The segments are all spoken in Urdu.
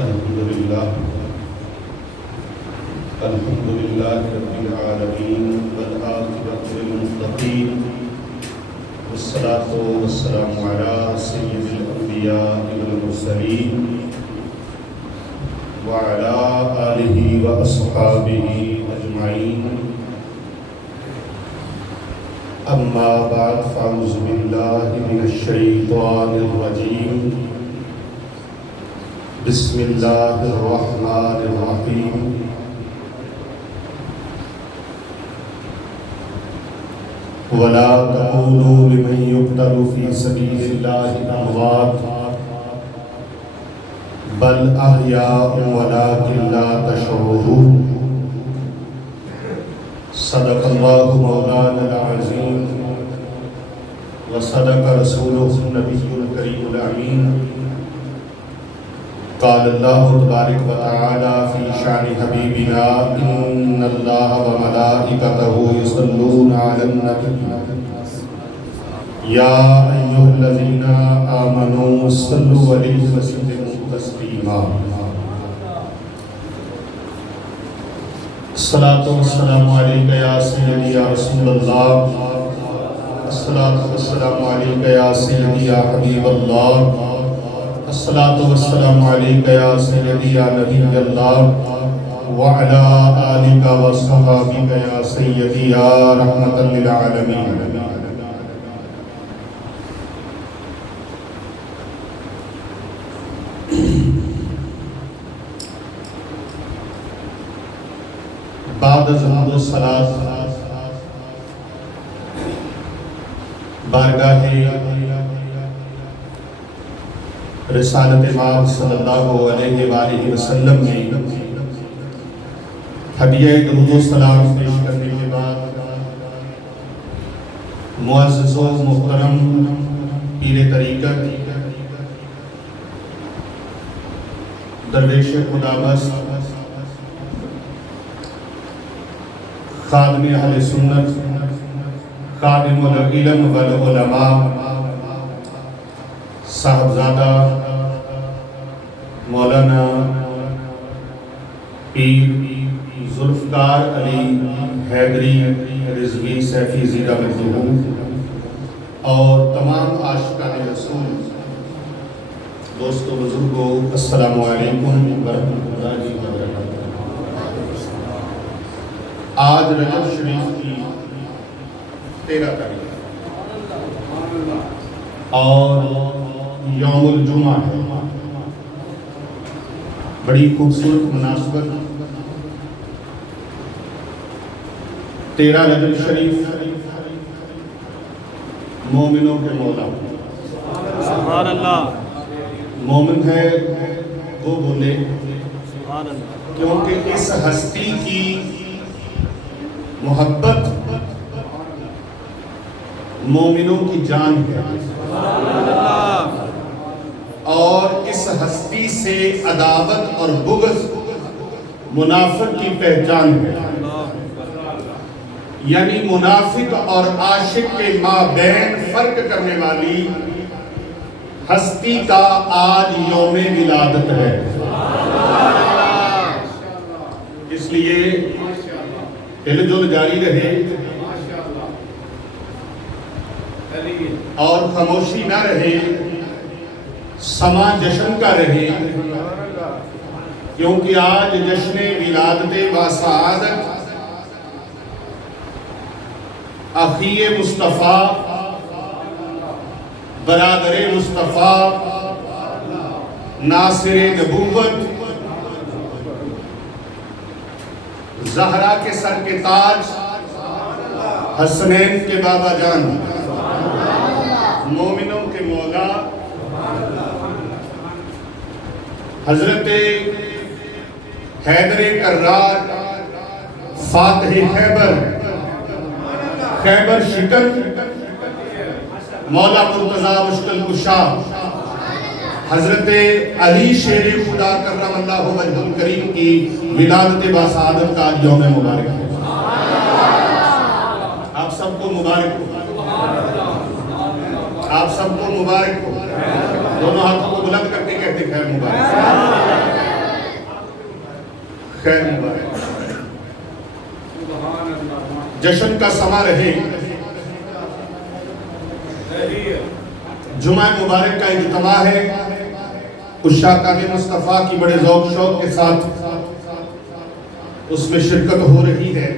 الحمدللہ رب العالمین والعاقبۃ للمتقین والصلاة والسلام علی سید الانبیاء والمرسلین وعلی آلہ واصحابہ اجمعین اما بعد فاعوذ باللہ من الشیطان الرجیم بسم اللہ الرحمن الرحیم وَلَا تَقُولُوا لِمَنْ يُقْتَلُ فِي سَبِيلِ اللَّهِ أَمْوَاتٌ بَلْ أَحْيَاءٌ وَلَكِنْ لَا تَشْعُرُونَ صدق اللہ مولانا العظیم وصدق رسولہ النبی الکریم الامین قال اللہ تبارک و تعالی فی شان حبیبنا ان اللہ وملائکتہ یصلون علی النبی یا ایھا الذین آمنوا صلوا علیہ وسلموا تسلیما الصلاۃ والسلام علیک یا سیدی یا رسول اللہ الصلاۃ والسلام علیک یا سیدی یا حبیب اللہ الصلاۃ والسلام علیک یا سیدی یا نبی اللہ وعلی آلک وصحابک یا سیدی یا رحمۃ للعالمین بعد از حمد و صلاۃ بارگاہ رسالت مآب صلی اللہ علیہ وآلہ وسلم میں ہدیہ درود و سلام پیش کرنے کے بعد معزز و محترم پیر طریقت درویش خدا بست خادم اہل سنت خادم العلم والعلماء صاحبزادہ مولانا پیر ذوالفقار علی حیدری رضوی سیفی زیرہ مجدہو اور تمام عاشقان رسول دوستو بزرگو السلام علیکم ورحمۃ اللہ وبرکاتہ۔ آج رجب شریف کی 13 تاریخ اور یوم الجمعہ ہے، بڑی خوبصورت مناسبت 13 رجب شریف مومنوں کے مولا سبحان اللہ۔ مومن ہے وہ بولے سبحان اللہ، کیونکہ اس ہستی کی محبت مومنوں کی جان ہے اور اس ہستی سے عداوت اور بغض منافق کی پہچان ہے، یعنی منافق اور عاشق کے مابین فرق کرنے والی ہستی کا آج یوم ولادت ہے۔ اس لیے ہل جل جاری رہے اور خاموشی نہ رہے، سما جشن کا رہے، کیونکہ آج جشن ولادت باسعادت اخی مصطفیٰ برادر مصطفیٰ ناصر نبوت زہرا کے سر کے تاج حسنین کے بابا جان مومنوں کے مولا حضرت حیدر کرار فاتح خیبر شکن مولا مرتضی مشکل کشا حضرت علی شیر خدا کرم اللہ وجہ الکریم کی ولادت باسعادت کا یوم مبارک ہے۔ آپ سب کو مبارک ہو، آپ سب کو مبارک ہو۔ دونوں ہاتھوں کو بلند کر کے کہتے خیر مبارک۔ خیر مبارک، جشن کا سما رہے، جمعہ مبارک کا اجتماع ہے، عشاقان مصطفیٰ کی بڑے ذوق شوق کے ساتھ اس میں شرکت ہو رہی ہے۔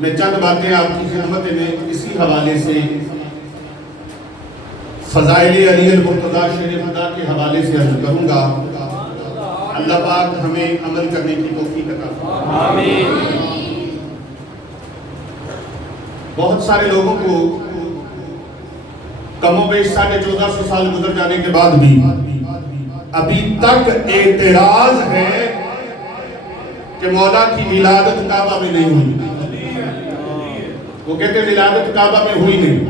میں چند باتیں آپ کی خدمت میں اسی حوالے سے فضائل علی المرتضیٰ شیر خدا کے حوالے سے عرض کروں گا۔ اللہ پاک ہمیں عمل کرنے کی توفیق عطا فرمائے۔ آمین۔ بہت سارے لوگوں کو کم و بیش 1450 سال گزر جانے کے بعد بھی ابھی تک اعتراض ہے کہ مولا کی ولادت کعبہ میں نہیں ہوئی۔ وہ کہتے ہیں ولادت کعبہ میں ہوئی نہیں۔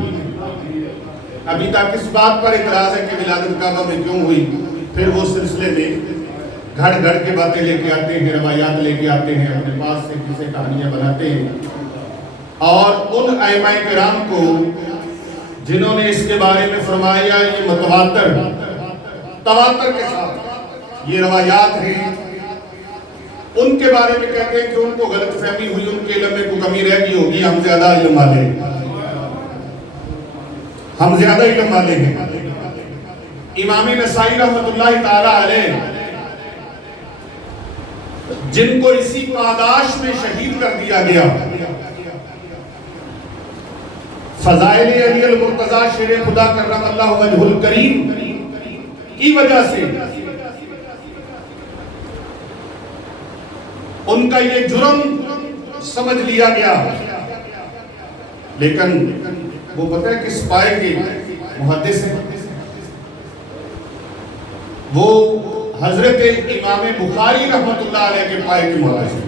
ابھی تک اس بات پر اعتراض ہے کہ ولادت کعبہ میں کیوں ہوئی۔ پھر وہ سلسلے میں گھڑ گھڑ کے باتیں لے کے آتے ہیں، روایات لے کے آتے ہیں، اپنے پاس سے کسے کہانیاں بناتے ہیں، اور ان ائمہ کرام کو جنہوں نے اس کے بارے میں فرمایا یہ تواتر کے ساتھ یہ روایات ہیں، ان کے بارے میں کہتے ہیں کہ ان کو غلط فہمی ہوئی، ان کے علم میں کوئی کمی رہ گئی ہوگی، ہم زیادہ علم والے ہیں۔ امام نسائی رحمت اللہ تعالی علیہ جن کو اسی پاداش میں شہید کر دیا گیا، فضائل علی المرتضیٰ شیر خدا کرم اللہ وجہ الکریم کی وجہ سے ان کا یہ جرم سمجھ لیا گیا، لیکن وہ پتہ ہے کس پائے کے محدث ہیں؟ وہ حضرت امام بخاری رحمت اللہ علیہ کے پائے کے محدث ہیں،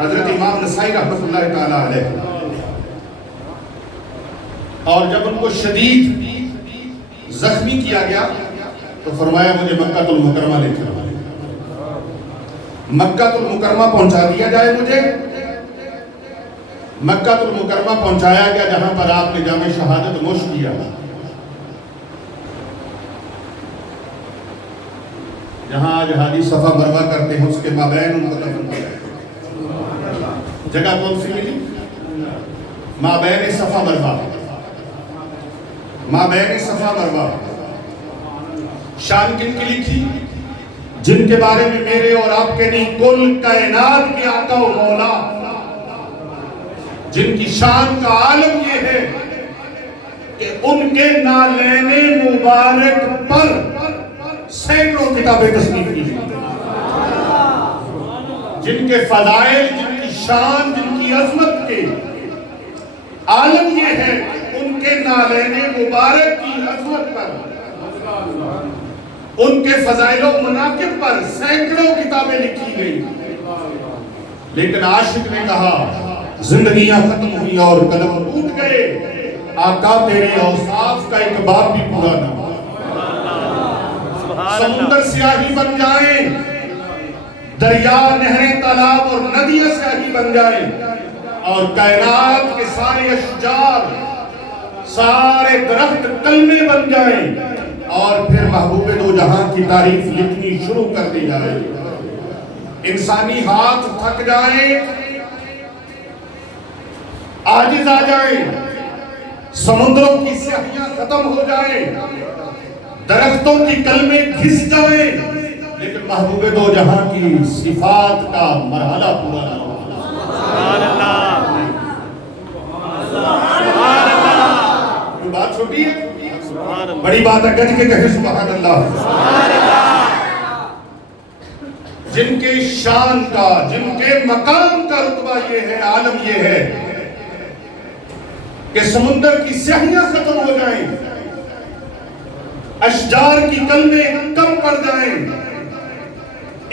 حضرت امام نسائی رحمت اللہ تعالی علیہ۔ اور جب ان کو شدید زخمی کیا گیا تو فرمایا مجھے مکہ المکرمہ لے چلو، مکہ المکرمہ پہنچا دیا جائے مجھے۔ مکہ المکرمہ پہنچایا گیا جہاں پر آپ نے جامِ شہادت نوش کیا، جہاں آج حاجی صفا مروہ کرتے ہیں، اس کے مابین ان کو دفن کیا۔ جگہ کون سی ملی؟ مابین صفا مروہ، مابین صفا مروہ۔ شان کن کی لکھی؟ جن کے بارے میں میرے اور آپ کے نہیں کل کائنات کے آقا و مولا، جن کی شان کا عالم یہ ہے کہ ان کے نالین مبارک پر سینکڑوں کتابیں تصنیف کی ہیں، جن کے فضائل، جن کی شان، جن کی عظمت کے عالم یہ ہے ان کے نالین مبارک کی عظمت پر، ان کے فضائل و مناقب پر سینکڑوں کتابیں لکھی گئی، لیکن عاشق نے کہا زندگیاں ختم ہوئی اور قلم ٹوٹ گئے، آقا تیرے اوصاف کا ایک باب بھی پورا نہ ہوا۔ سمندر سیاہی بن جائیں، دریا، نہریں، تالاب اور ندیاں سیاہی بن جائیں، اور کائنات کے سارے اشجار، سارے درخت کلمے بن جائیں، اور پھر محبوب دو جہاں کی تعریف لکھنی شروع کر دی جائے، انسانی ہاتھ تھک جائیں، عاجز آ جائیں، سمندروں کی سیاہیاں ختم ہو جائیں، درختوں کی کلمیں گھس جائیں، لیکن محبوب دو جہاں کی صفات کا مرحلہ پورا نہ ہو۔ سبحان اللہ، سبحان اللہ، کوئی بات چھوٹی ہے؟ سبحان اللہ، بڑی بات ہے، گج کے کہے سبحان اللہ۔ سبحان اللہ۔ جن کے شان کا، جن کے مقام کا رتبہ یہ ہے، عالم یہ ہے کہ سمندر کی سیاہیاں ختم ہو جائیں، اشجار کی کلمیں کم پڑ جائیں،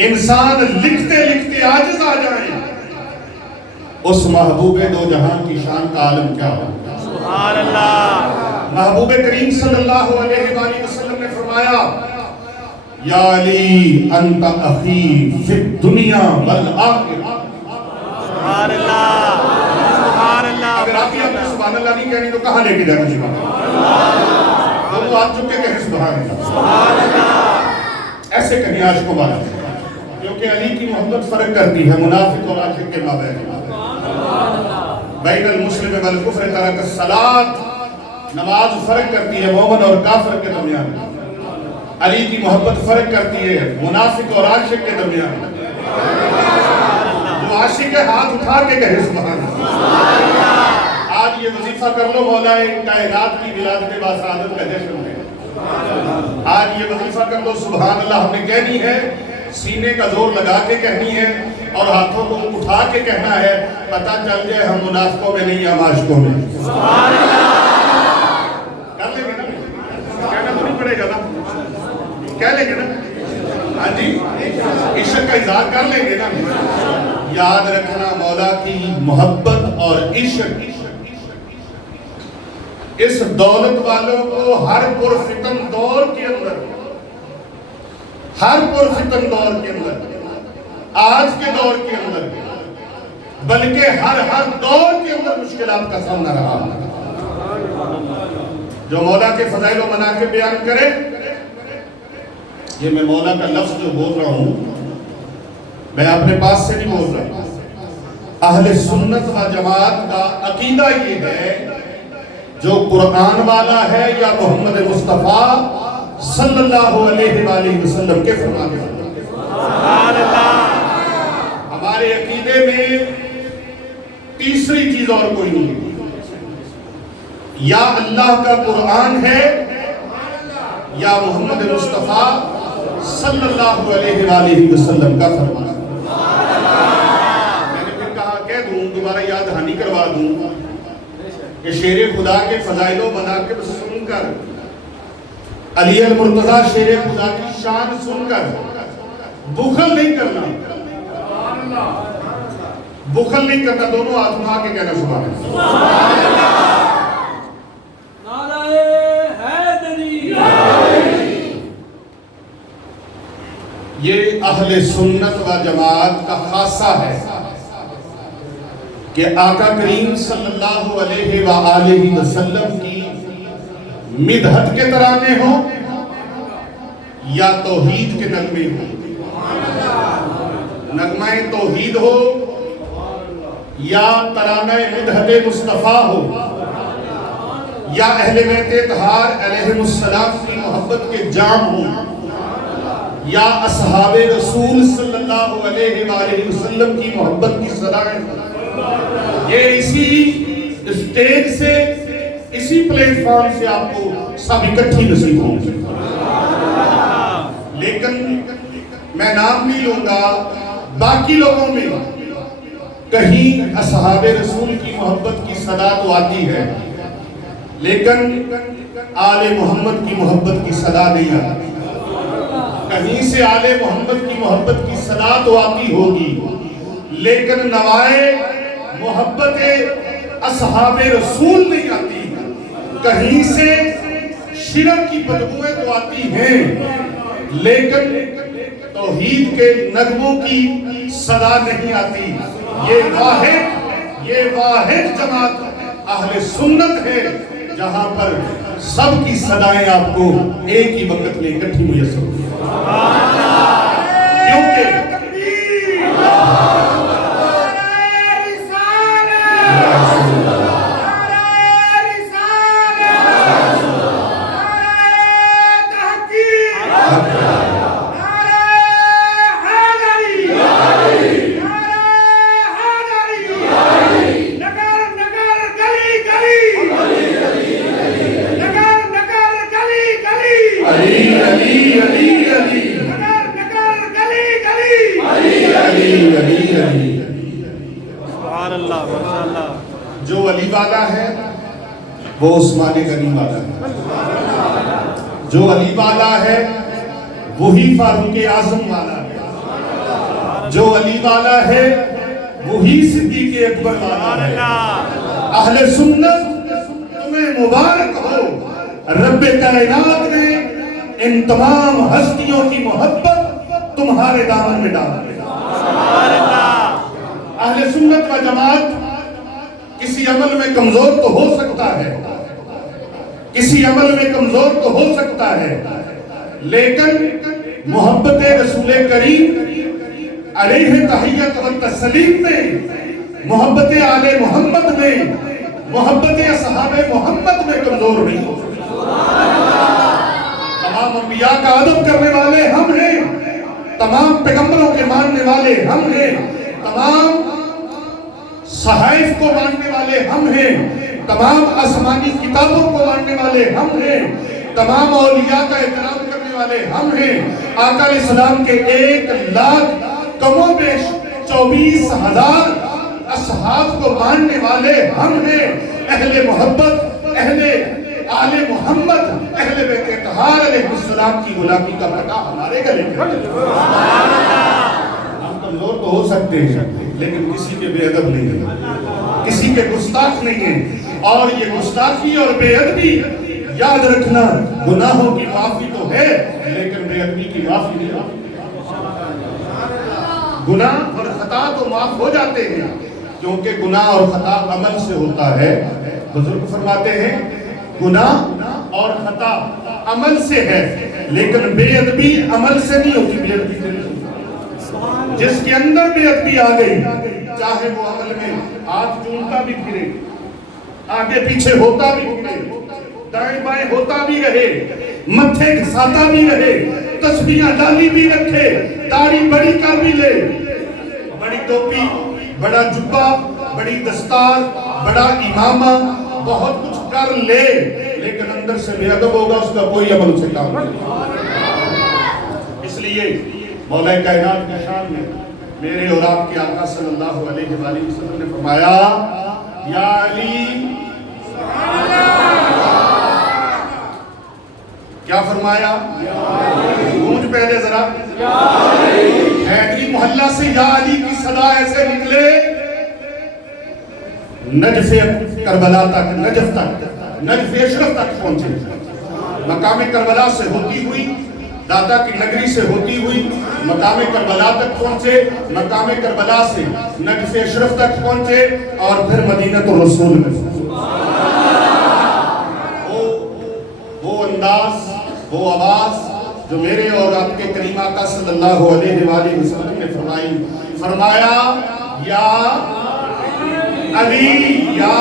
انسان لکھتے لکھتے عاجز آ جائیں، اس محبوب دو جہاں کی شان کا عالم کیا ہو؟ سبحان اللہ۔ محبوب کریم صلی اللہ علیہ وآلہ وسلم نے فرمایا یا علی انت اخی فی الدنیا والآخرہ۔ سبحان اللہ، سبحان اللہ۔ اگر آپ ہی اپنے سبحان اللہ نہیں کہنی تو کہاں لے کے جانا سبحان وہ آپ چکے کہیں سبحان اللہ، سبحان اللہ۔ ایسے کہیں عاشقوں والا کیونکہ علی کی محبت فرق کرتی ہے منافق اور عاشق کے مابین بین المسلم والکفر ترک الصلاۃ، نماز فرق کرتی ہے مومن اور کافر کے درمیان، علی کی محبت فرق کرتی ہے منافق اور عاشق کے درمیان۔ جو عاشق ہے ہاتھ اٹھا کے کہے سبحان اللہ۔ آج یہ وظیفہ کر لو مولا کائنات کی ولادت باسعادت کا جشن ہے، آج یہ وظیفہ کر لو سبحان اللہ، ہم نے کہنی ہے، سینے کا زور لگا کے کہنی ہے اور ہاتھوں کو اٹھا کے کہنا ہے، پتہ چل جائے ہم منافقوں میں نہیں ہم عاشقوں میں۔ سبحان اللہ۔ کر لیں گے نا، کہنا تو نہیں پڑے گا نا، کہہ لیں گے نا، ہاں جی عشق کا اظہار کر لیں گے نا۔ یاد رکھنا مولا کی محبت اور عشق اس دولت والوں کو ہر پرفتن دور کے اندر، ہر پرفتن دور کے اندر، آج کے دور کے اندر، بلکہ ہر دور کے اندر مشکلات کا سامنا رہا۔ جو مولا کے فضائل و مناقب بیان کرے، یہ میں مولا کا لفظ جو بول رہا ہوں میں اپنے پاس سے نہیں بول رہا، اہل سنت و جماعت کا عقیدہ یہ ہے جو قرآن والا ہے یا محمد مصطفیٰ صلی اللہ علیہ وآلہ وسلم کے فرمان والا۔ سبحان اللہ۔ ہمارے عقیدے میں تیسری چیز اور کوئی نہیں ہے، یا اللہ کا قرآن ہے یا محمد مصطفیٰ صلی اللہ علیہ وآلہ وسلم کا فرمان۔ میں نے پھر کہا کہہ دوں، دوبارہ یاد دہانی کروا دوں کہ شیر خدا کے فضائل و مناقب سن کر، علی المرتضیٰ شیر خدا کی شان سن کر بخل نہیں کرنا، بخل نہیں کرنا، دونوں ہاتھ اٹھا کے کہنا سبحان اللہ۔ یہ اہل سنت و جماعت کا خاصہ ہے کہ آقا کریم صلی اللہ علیہ وآلہ وسلم کی مدحت کے ترانے ہوں یا توحید کے نغمے ہوں، نغمہ توحید ہو یا ترانہ مدحت مصطفیٰ ہو، یا اہل بیت اطہار علیہ السلام کی محبت کے جام ہوں، یا اصحاب رسول صلی اللہ علیہ وآلہ وسلم کی محبت کی صدائیں، یہ اسی اسٹیج سے، اسی پلیٹ فارم سے آپ کو سب اکٹھی نصیب ہوں گی۔ لیکن میں نام نہیں لوں گا، باقی لوگوں میں کہیں اصحاب رسول کی محبت کی صدا تو آتی ہے لیکن آل محمد کی محبت کی صدا نہیں آتی، کہیں سے آل محمد کی محبت کی صدا تو آتی ہوگی لیکن نوائے محبت اصحاب رسول نہیں آتی، کہیں سے شرک کی بدبوئیں تو آتی ہیں لیکن توحید کے نغموں کی صدا نہیں آتی۔ یہ واحد جماعت اہل سنت ہے جہاں پر سب کی صدائیں آپ کو ایک ہی وقت میں اکٹھی میسر ہوتی ہیں، کیونکہ جو علی والا ہے وہ عثمان غنی والا ہے، جو علی والا ہے وہی فاروق اعظم والا ہے، جو علی والا ہے وہی صدیق اکبر والا ہے۔ اہل سنت تمہیں مبارک ہو، رب کائنات نے ان تمام ہستیوں کی محبت تمہارے دامن میں ڈالا ہے۔ اہل سنت و جماعت کسی عمل میں کمزور تو ہو سکتا ہے، کسی عمل میں کمزور تو ہو سکتا ہے، لیکن محبت رسول کریم علیہ تحیت و تسلیم میں، محبت آل محمد میں، محبت اصحاب محمد میں کمزور نہیں ہو سکتے۔ تمام انبیاء کا ادب کرنے والے ہم ہیں، تمام پیغمبروں کے ماننے والے ہم ہیں، تمام صحائف کو ماننے والے ہم ہیں، تمام آسمانی کتابوں کو ماننے والے ہم ہیں، تمام اولیاء کا احترام کرنے والے ہم ہیں۔ آقا علیہ السلام کے 1,00,000 کم و بیش 24,000 اصحاب کو ماننے والے ہم ہیں۔ اہل محبت، اہل آل محمد، اہل بیت اطہار علیہ السلام کی غلامی کا پتہ ہمارے گلے میں ہے۔ ہم کمزور تو ہو سکتے ہیں لیکن کسی کے بے ادب نہیں ہیں، کسی کے گستاخ نہیں ہیں، اور یہ گستاخی اور بے ادبی یاد رکھنا، گناہوں کی معافی تو ہے لیکن بے ادبی کی معافی نہیں ہے۔ گناہ اور خطا تو معاف ہو جاتے ہیں کیونکہ گناہ اور خطا عمل سے ہوتا ہے۔ بزرگ فرماتے ہیں گناہ اور خطا عمل سے ہے لیکن بے ادبی عمل سے نہیں ہوتی، بے ادبی سے نہیں ہوتی۔ جس کے اندر بے ادبی آ گئی چاہے وہ عمل میں ہاتھ چومتا بھی پھرے، آگے پیچھے ہوتا بھی پھرے، دائیں بائیں ہوتا بھی رہے، متھے گھساتا بھی رہے، تسبیحاں ڈالی بھی رکھے، داڑھی بڑی کر بھی لے، بڑی ٹوپی، بڑا جبہ، بڑی دستار، بڑا امامہ، بہت کچھ کر لے لیکن اندر سے بے ادب ہوگا، اس کا کوئی عمل سے کام نہیں۔ اس لیے مولا کائنات کی شان میں میرے اور آپ کے آقا صلی اللہ علیہ وآلہ وسلم نے فرمایا یا علی، کیا فرمایا؟ گونج پہلے ذرا، حیدری محلہ سے یا علی کی صدا ایسے نکلے نجف کربلا تک، نجف تک، نجف اشرف تک پہنچے۔ مقام کربلا سے ہوتی ہوئی، داتا کی نگری سے ہوتی ہوئی مقام کربلا تک پہنچے، مقام کربلا سے نجف اشرف تک پہنچے اور پھر مدینہ الرسول میں۔ وہ انداز، وہ آواز جو میرے اور آپ کے کریم آقا صلی اللہ علیہ وآلہ وسلم نے فرمایا یا علی، یا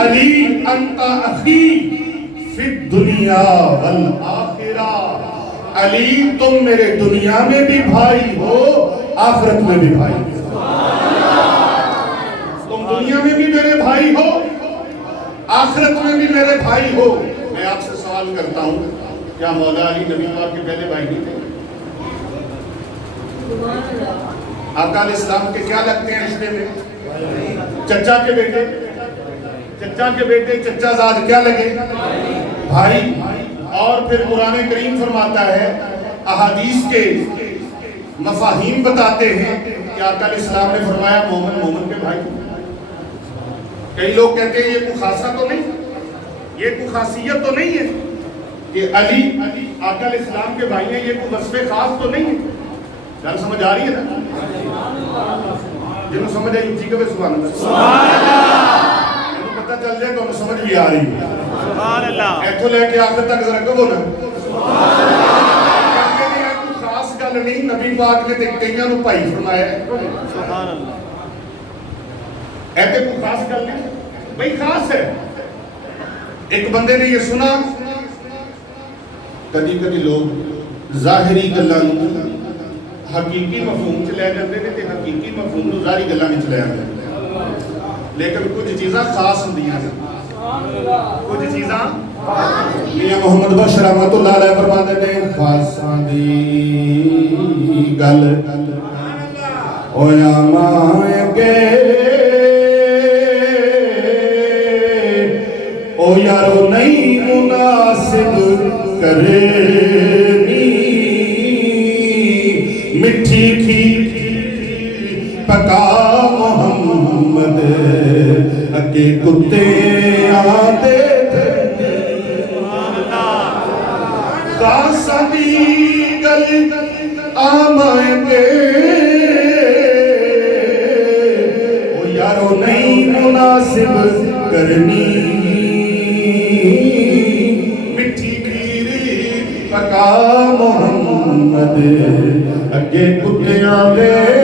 علی انت اخی فی الدنیا والآخرہ، علی تم میرے دنیا میں بھی بھائی ہو، آخرت میں بھی بھائی ہو۔ تم دنیا میں بھی میرے بھائی ہو، آخرت میں بھی میرے بھائی ہو۔ میں آپ سے سوال کرتا ہوں، کیا مولا علی نبی پاک کے پہلے بھائی نہیں تھے؟ آقا علیہ السلام کے کیا لگتے ہیں رشتے میں؟ چچا کے بیٹے، چچا کے بیٹے، چچا زاد کیا لگے؟ بھائی۔ اور پھر قرآن کریم فرماتا ہے، احادیث کے مفاہیم بتاتے ہیں کہ آقا علیہ السلام نے فرمایا مومن مومن کے بھائی۔ کئی لوگ کہتے ہیں یہ کوئی خاصہ تو نہیں، یہ کوئی خاصیت تو نہیں ہے کہ علی آقا علیہ السلام کے بھائی ہیں، یہ کوئی وصف خاص تو نہیں ہے۔ گل سمجھ آ رہی ہے نا؟ جنہوں سمجھ آئی اچھی کبھی سبحان اللہ، جنہوں پتہ چل جائے تو ہمیں سمجھ بھی آ رہی ہے۔ سبحان اللہ، ایتھو لے کے آخر تک ذرا کہو نا کہتے ہیں کوئی خاص گل نہیں، نبی پاک نے تے کئیاں نوں بھائی فرمایا ہے۔ سبحان اللہ، ایتے کوئی خاص گل نہیں، بھئی خاص ہے۔ ایک بندے نے یہ سنا، کدی کدی لوگ ظاہری گلاں نوں حقیقی مفہوم چ لے جاندے نے تے حقیقی مفہوم نوں ظاہری گلاں وچ لے آندے نے، لیکن کچھ چیزاں خاص ہوندیاں نے، کچھ چیزاں میاں محمد بخش رحمۃ اللہ علیہ فرماتے ہیں خاصاں دی گل ہویا ماں کے او یارو نہیں مناسب کرنی، مٹھی کھی پکا محمد اگے کتے آتے تھے، خاصاں دی گل آمائیں گے او یارو نہیں مناسب کرنی، مٹھی کھیری پکا محمد محمد اگے کتیاں دے